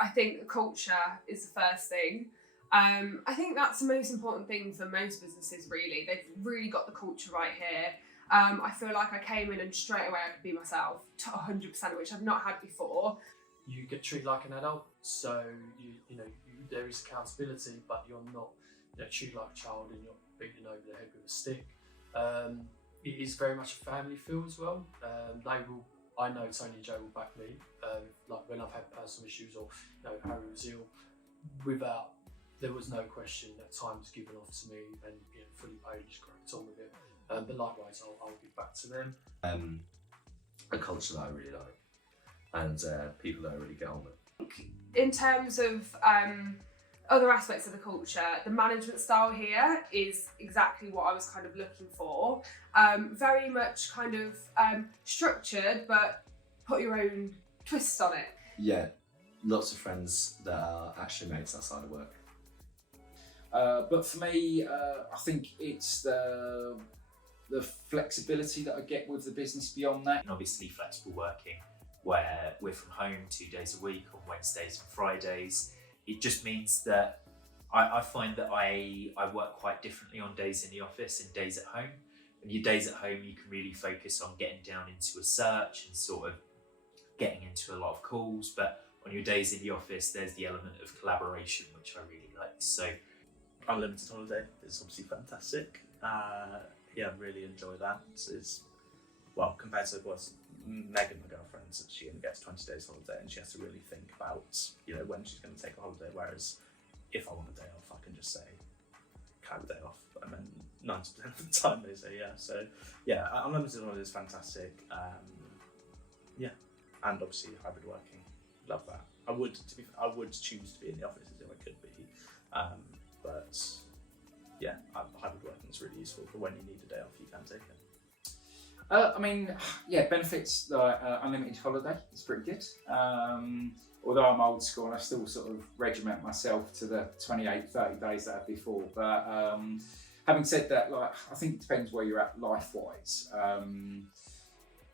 I think the culture is the first thing. I think that's the most important thing for most businesses, really. They've really got the culture right here. I feel like I came in and straight away I could be myself to 100%, which I've not had before. You get treated like an adult, so there is accountability, but you're not treated like a child and you're beaten over the head with a stick. It is very much a family feel as well. I know Tony and Joe will back me. Like when I've had personal issues or Harry was ill, there was no question that time was given off to me and fully paid, just cracked on with it. But likewise, I'll give back to them. A culture that I really like and people that I really get on with. In terms of other aspects of the culture, the management style here is exactly what I was kind of looking for. Very much kind of structured, but put your own twist on it. Yeah, lots of friends that are actually mates outside of work. But for me, I think it's the flexibility that I get with the business beyond that. And obviously flexible working, where we're from home 2 days a week on Wednesdays and Fridays. It just means that I find that I work quite differently on days in the office and days at home. And your days at home, you can really focus on getting down into a search and sort of getting into a lot of calls. But on your days in the office, there's the element of collaboration, which I really like. So unlimited holiday is obviously fantastic. Yeah, really enjoy that. It's well, compared to what Megan, my girlfriend, she only gets 20 days holiday and she has to really think about when she's going to take a holiday, whereas if I want a day off, I can just say can I have a day off, and then 90% of the time they say yeah. So yeah, unlimited holiday is fantastic. Yeah, and obviously hybrid working, love that. I would choose to be in the office if I could be, but yeah, hybrid working is really useful for when you need a day off, you can take it. Benefits like unlimited holiday is pretty good. Although I'm old school and I still sort of regiment myself to the 28, 30 days that I had before. But having said that, I think it depends where you're at life-wise.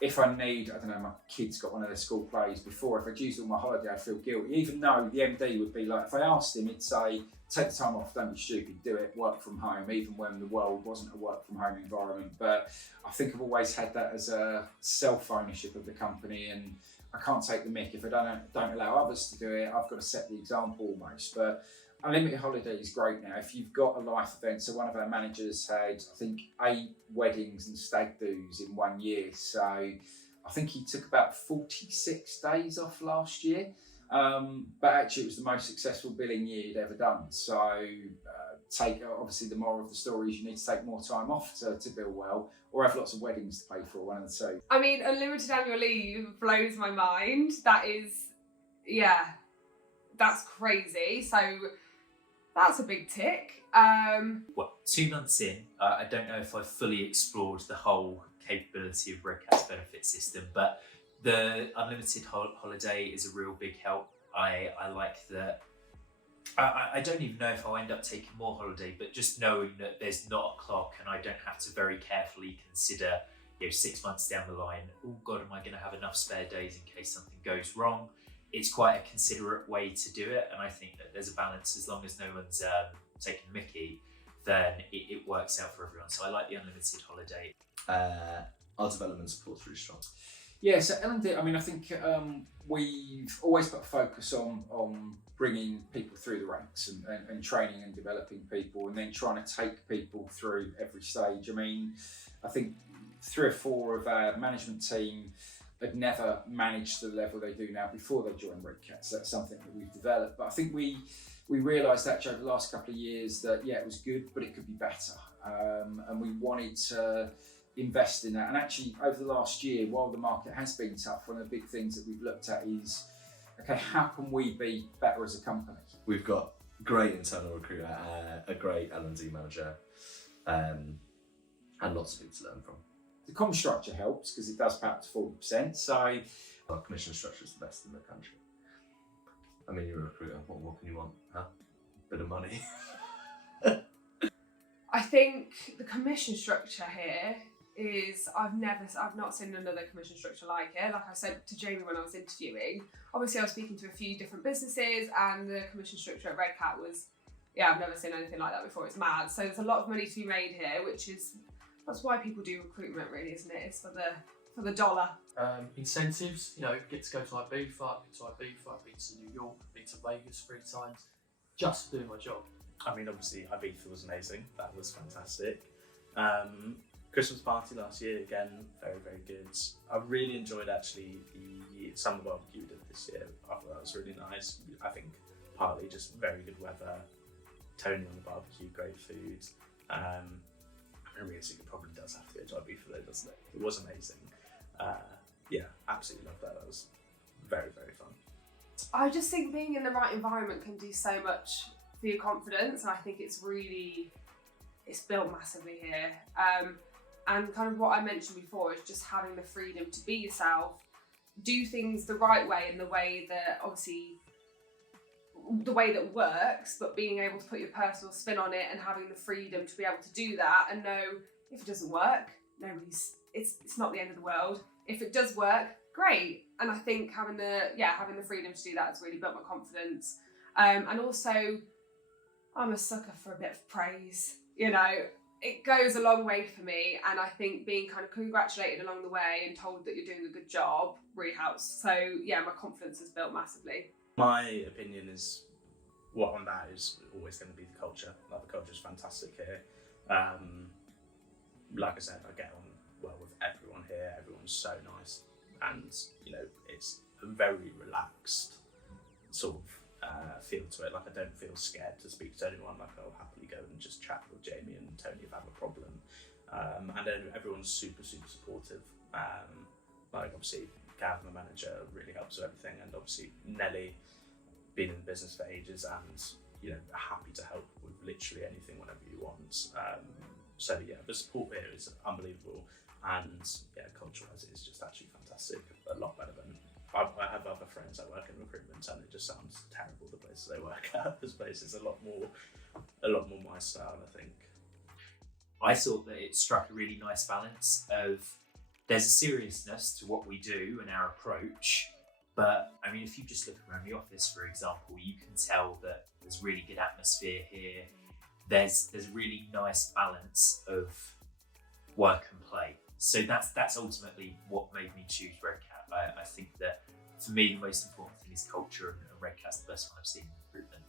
If I need, my kid's got one of their school plays before, if I'd used all my holiday, I feel guilty. Even though the MD would be like, if I asked him, he'd say, take the time off, don't be stupid, do it, work from home, even when the world wasn't a work from home environment. But I think I've always had that as a self-ownership of the company, and I can't take the mick. If I don't allow others to do it, I've got to set the example almost. But unlimited holiday is great now. If you've got a life event, so one of our managers had, I think, 8 weddings and stag do's in 1 year. So I think he took about 46 days off last year. But actually it was the most successful billing year he'd ever done. So obviously the moral of the story is you need to take more time off to bill well, or have lots of weddings to pay for, one of the two. I mean, unlimited annual leave blows my mind. That is, that's crazy. So that's a big tick. 2 months in, I don't know if I've fully explored the whole capability of RedCat's benefit system, but the unlimited holiday is a real big help. I like that. I don't even know if I'll end up taking more holiday, but just knowing that there's not a clock and I don't have to very carefully consider, 6 months down the line, oh God, am I going to have enough spare days in case something goes wrong? It's quite a considerate way to do it, and I think that there's a balance. As long as no one's taking the mickey, then it works out for everyone. So I like the unlimited holiday. Our development support's really strong. Yeah, so L&D, I think we've always put a focus on bringing people through the ranks and training and developing people, and then trying to take people through every stage. I think 3 or 4 of our management team had never managed the level they do now before they joined RedCat. So that's something that we've developed. But I think we realised that over the last couple of years that, it was good, but it could be better. And we wanted to invest in that. And actually, over the last year, while the market has been tough, one of the big things that we've looked at is, okay, how can we be better as a company? We've got a great internal recruiter, a great L&D manager, and lots of people to learn from. The comm structure helps because it does pay up to 40%. So our commission structure is the best in the country. You're a recruiter, what can you want? Huh? Bit of money. I think the commission structure here is I've not seen another commission structure like it. Like I said to Jamie when I was interviewing, obviously I was speaking to a few different businesses, and the commission structure at RedCat was, I've never seen anything like that before. It's mad. So there's a lot of money to be made here, that's why people do recruitment, really, isn't it? It's for the dollar. Incentives, get to go to Ibiza, been to New York, been to Vegas 3 times, just for doing my job. I mean, obviously, Ibiza was amazing. That was fantastic. Christmas party last year, again, very, very good. I really enjoyed actually the summer barbecue we did this year. I thought that was really nice. I think partly just very good weather, Tony on the barbecue, great food. I realistically it probably does have to go to Ibiza though, doesn't it? It was amazing. Absolutely loved that. That was very, very fun. I just think being in the right environment can do so much for your confidence, and I think it's built massively here. And kind of what I mentioned before is just having the freedom to be yourself, do things the right way in the way that works, but being able to put your personal spin on it and having the freedom to be able to do that and know if it doesn't work, it's not the end of the world. If it does work, great. And I think having the freedom to do that has really built my confidence. And also, I'm a sucker for a bit of praise. It goes a long way for me, and I think being kind of congratulated along the way and told that you're doing a good job really helps. So my confidence is built massively. My opinion is, what on that is always going to be the culture. Like, the culture is fantastic here. Like I said, I get on well with everyone here. Everyone's so nice, and it's a very relaxed sort of feel to it. Like, I don't feel scared to speak to anyone. Like, I'll happily go and just chat with Jamie and Tony if I have a problem. And then everyone's super, super supportive. Like, obviously, Gav, my manager, really helps with everything, and obviously Nelly, been in the business for ages, and happy to help with literally anything whenever you want. So the support here is unbelievable, and culture-wise, it is just actually fantastic. A lot better than I have other friends that work in recruitment, and it just sounds terrible, the places they work at. This place is a lot more my style, I think. I thought that it struck a really nice balance of, there's a seriousness to what we do and our approach, but I mean, if you just look around the office, for example, you can tell that there's really good atmosphere here. There's a really nice balance of work and play. So that's ultimately what made me choose RedCat. I think that for me, the most important thing is culture, and RedCat's the best one I've seen in recruitment.